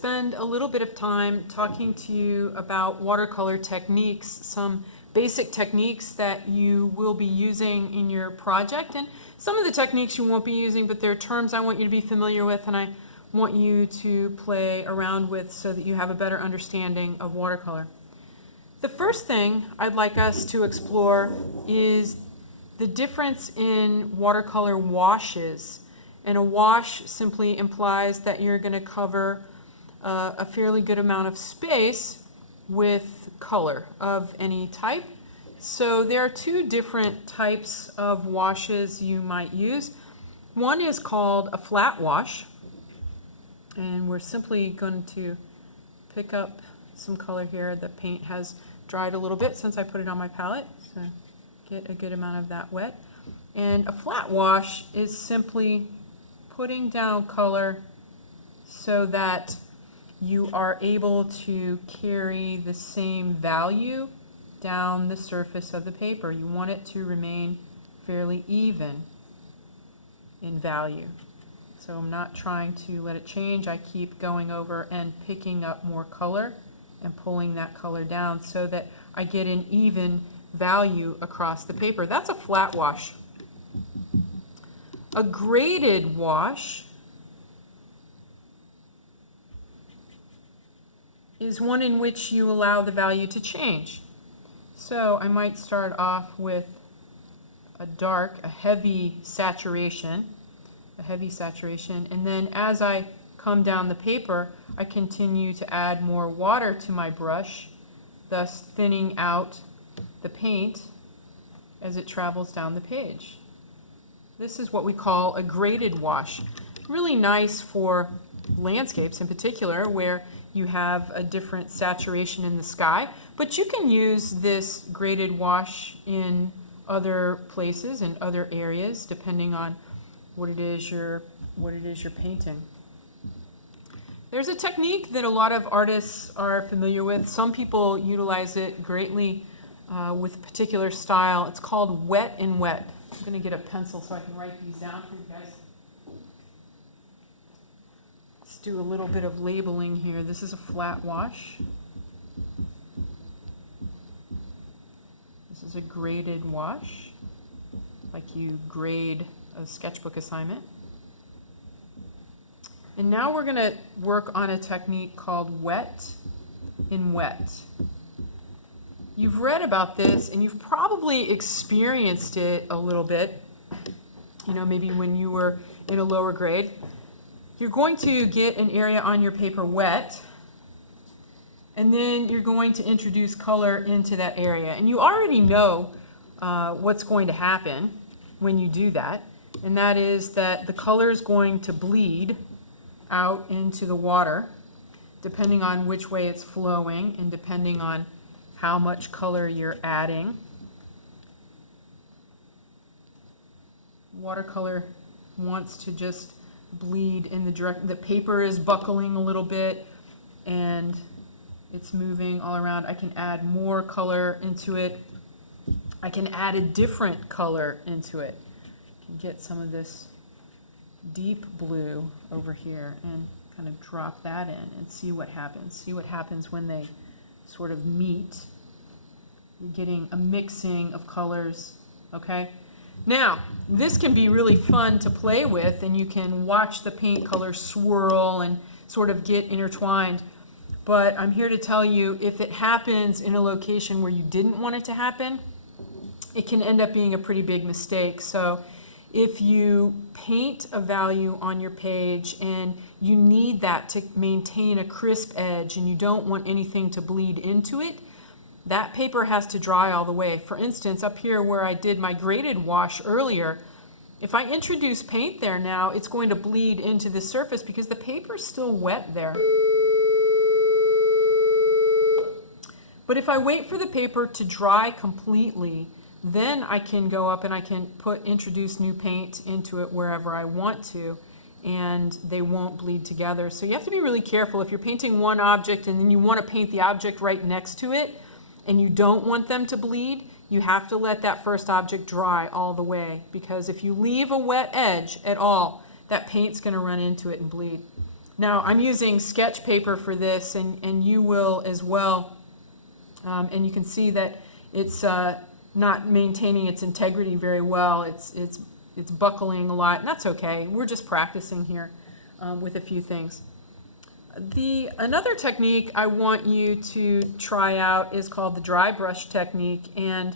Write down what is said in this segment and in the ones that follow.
spend a little bit of time talking to you about watercolor techniques, some basic techniques that you will be using in your project, and some of the techniques you won't be using, but there are terms I want you to be familiar with and I want you to play around with so that you have a better understanding of watercolor. The first thing I'd like us to explore is the difference in watercolor washes. And a wash simply implies that you're going to cover a fairly good amount of space with color of any type. So there are two different types of washes you might use. One is called a flat wash, and we're simply going to pick up some color here. The paint has dried a little bit since I put it on my palette, so get a good amount of that wet. And a flat wash is simply putting down color so that you are able to carry the same value down the surface of the paper. You want it to remain fairly even in value. So I'm not trying to let it change. I keep going over and picking up more color and pulling that color down so that I get an even value across the paper. That's a flat wash. A graded wash is one in which you allow the value to change. So I might start off with a heavy saturation, and then as I come down the paper, I continue to add more water to my brush, thus thinning out the paint as it travels down the page. This is what we call a graded wash. Really nice for landscapes in particular, where you have a different saturation in the sky, but you can use this graded wash in other places and other areas depending on what it is you're painting. There's a technique that a lot of artists are familiar with. Some people utilize it greatly with a particular style. It's called wet and wet. I'm going to get a pencil so I can write these down for you guys. Let's do a little bit of labeling here. This is a flat wash. This is a graded wash, like you grade a sketchbook assignment. And now we're going to work on a technique called wet and wet. You've read about this and you've probably experienced it a little bit, maybe when you were in a lower grade. You're going to get an area on your paper wet, and then you're going to introduce color into that area. And you already know what's going to happen when you do that, and that is that the color is going to bleed out into the water, depending on which way it's flowing and depending on how much color you're adding. Watercolor wants to just bleed in the direction. The paper is buckling a little bit and it's moving all around. I can add more color into it. I can add a different color into it. I can get some of this deep blue over here and kind of drop that in and see what happens. See what happens when they sort of meet. You're getting a mixing of colors, okay? Now, this can be really fun to play with, and you can watch the paint colors swirl and sort of get intertwined. But I'm here to tell you, if it happens in a location where you didn't want it to happen, it can end up being a pretty big mistake. So if you paint a value on your page and you need that to maintain a crisp edge and you don't want anything to bleed into it, that paper has to dry all the way. For instance, up here where I did my graded wash earlier, if I introduce paint there now, it's going to bleed into the surface because the paper is still wet there. But if I wait for the paper to dry completely, then I can go up and I can introduce new paint into it wherever I want to, and they won't bleed together. So you have to be really careful. If you're painting one object and then you want to paint the object right next to it, and you don't want them to bleed, you have to let that first object dry all the way, because if you leave a wet edge at all, that paint's going to run into it and bleed. Now, I'm using sketch paper for this, and you will as well. And you can see that it's not maintaining its integrity very well. It's buckling a lot, and that's okay. We're just practicing here with a few things. Another technique I want you to try out is called the dry brush technique, and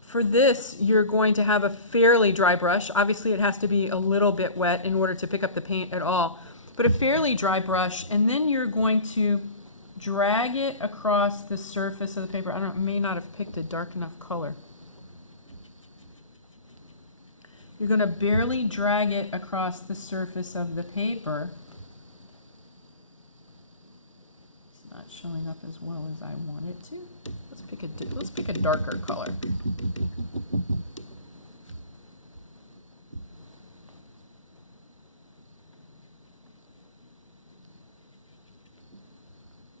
for this you're going to have a fairly dry brush. Obviously it has to be a little bit wet in order to pick up the paint at all, but a fairly dry brush, and then you're going to drag it across the surface of the paper. I may not have picked a dark enough color. You're going to barely drag it across the surface of the paper. It's not showing up as well as I want it to. Let's pick a darker color.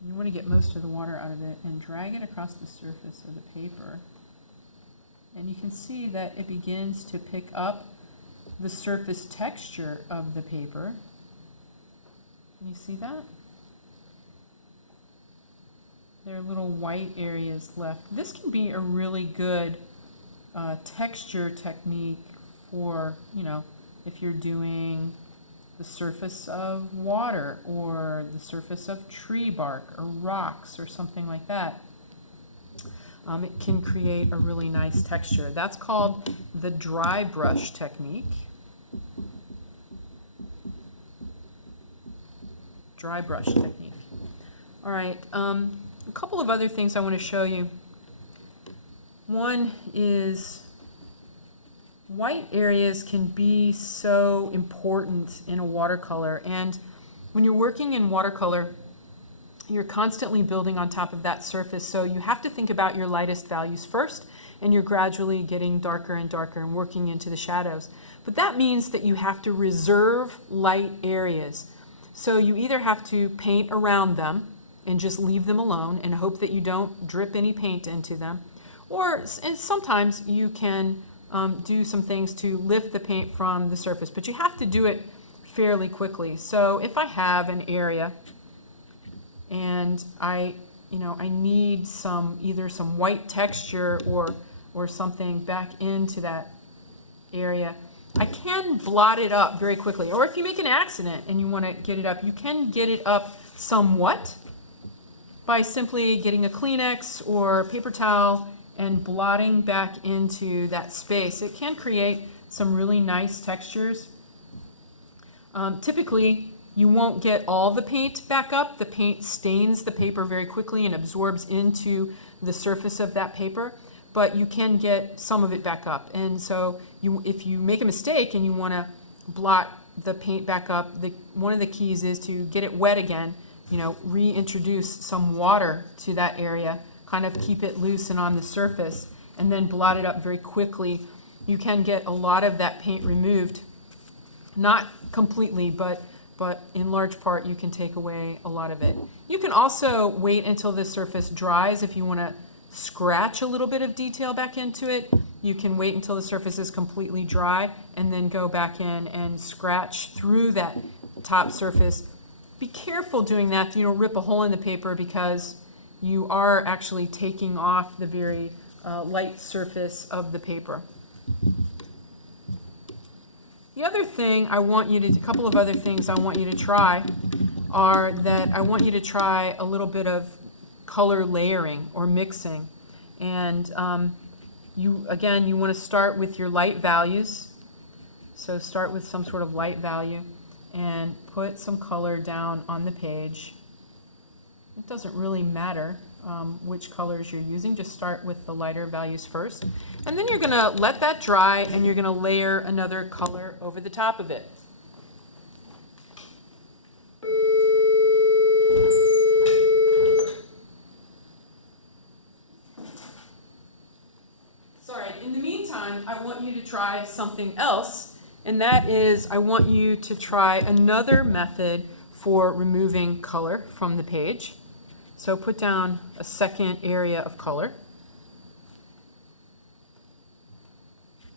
You want to get most of the water out of it and drag it across the surface of the paper. And you can see that it begins to pick up the surface texture of the paper. Can you see that? There are little white areas left. This can be a really good texture technique for, if you're doing the surface of water or the surface of tree bark or rocks or something like that. It can create a really nice texture. That's called the dry brush technique. Dry brush technique. All right, a couple of other things I want to show you. One is white areas can be so important in a watercolor, and when you're working in watercolor, you're constantly building on top of that surface, so you have to think about your lightest values first, and you're gradually getting darker and darker and working into the shadows. But that means that you have to reserve light areas. So you either have to paint around them and just leave them alone and hope that you don't drip any paint into them, or sometimes you can do some things to lift the paint from the surface, but you have to do it fairly quickly. So if I have an area and I need either some white texture or something back into that area, I can blot it up very quickly. Or if you make an accident and you want to get it up, you can get it up somewhat by simply getting a Kleenex or paper towel and blotting back into that space. It can create some really nice textures. Typically, you won't get all the paint back up. The paint stains the paper very quickly and absorbs into the surface of that paper, but you can get some of it back up. And so if you make a mistake and you want to blot the paint back up, one of the keys is to get it wet again, reintroduce some water to that area, kind of keep it loose and on the surface, and then blot it up very quickly. You can get a lot of that paint removed. Not completely, but in large part you can take away a lot of it. You can also wait until the surface dries if you want to scratch a little bit of detail back into it. You can wait until the surface is completely dry and then go back in and scratch through that top surface. Be careful doing that, you don't rip a hole in the paper, because you are actually taking off the very light surface of the paper. The other thing a couple of other things I want you to try are that I want you to try a little bit of color layering or mixing. And you want to start with your light values. So start with some sort of light value and put some color down on the page. It doesn't really matter which colors you're using, just start with the lighter values first. And then you're going to let that dry and you're going to layer another color over the top of it. Sorry, in the meantime, I want you to try something else, and that is I want you to try another method for removing color from the page. So put down a second area of color,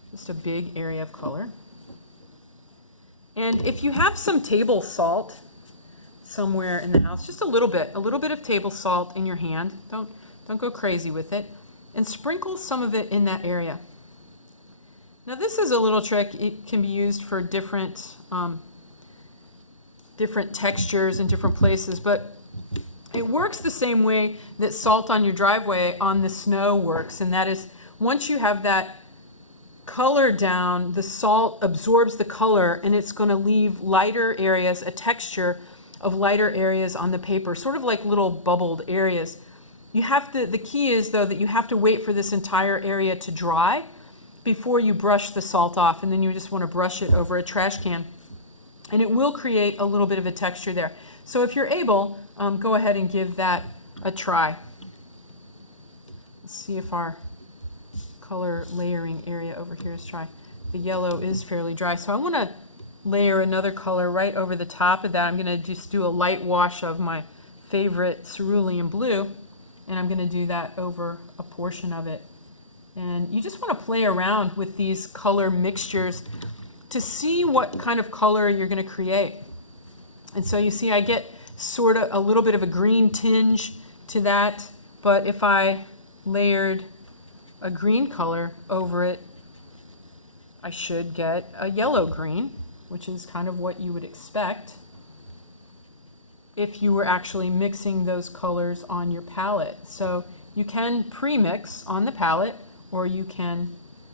just a big area of color. And if you have some table salt somewhere in the house, just a little bit of table salt in your hand. Don't go crazy with it. And sprinkle some of it in that area. Now this is a little trick. It can be used for different textures in different places, but it works the same way that salt on your driveway on the snow works, and that is once you have that color down, the salt absorbs the color and it's going to leave lighter areas, a texture of lighter areas on the paper, sort of like little bubbled areas. You have to, the key is though that you have to wait for this entire area to dry before you brush the salt off, and then you just want to brush it over a trash can. And it will create a little bit of a texture there. So if you're able, go ahead and give that a try. Let's see if our color layering area over here is dry. The yellow is fairly dry, so I want to layer another color right over the top of that. I'm going to just do a light wash of my favorite cerulean blue, and I'm going to do that over a portion of it. And you just want to play around with these color mixtures to see what kind of color you're going to create. And so you see I get sort of a little bit of a green tinge to that, but if I layered a green color over it, I should get a yellow green, which is kind of what you would expect if you were actually mixing those colors on your palette. So you can pre-mix on the palette, or you can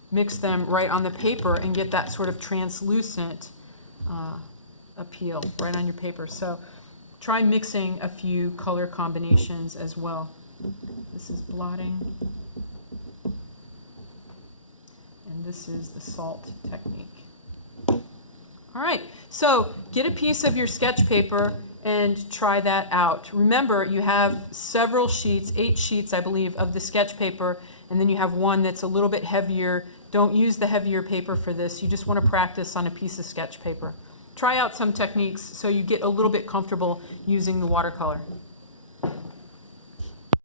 mix them right on the paper and get that sort of translucent appeal right on your paper. So try mixing a few color combinations as well. This is blotting. And this is the salt technique. All right, so get a piece of your sketch paper and try that out. Remember, you have several sheets, 8 sheets, I believe, of the sketch paper, and then you have one that's a little bit heavier. Don't use the heavier paper for this. You just want to practice on a piece of sketch paper. Try out some techniques so you get a little bit comfortable using the watercolor.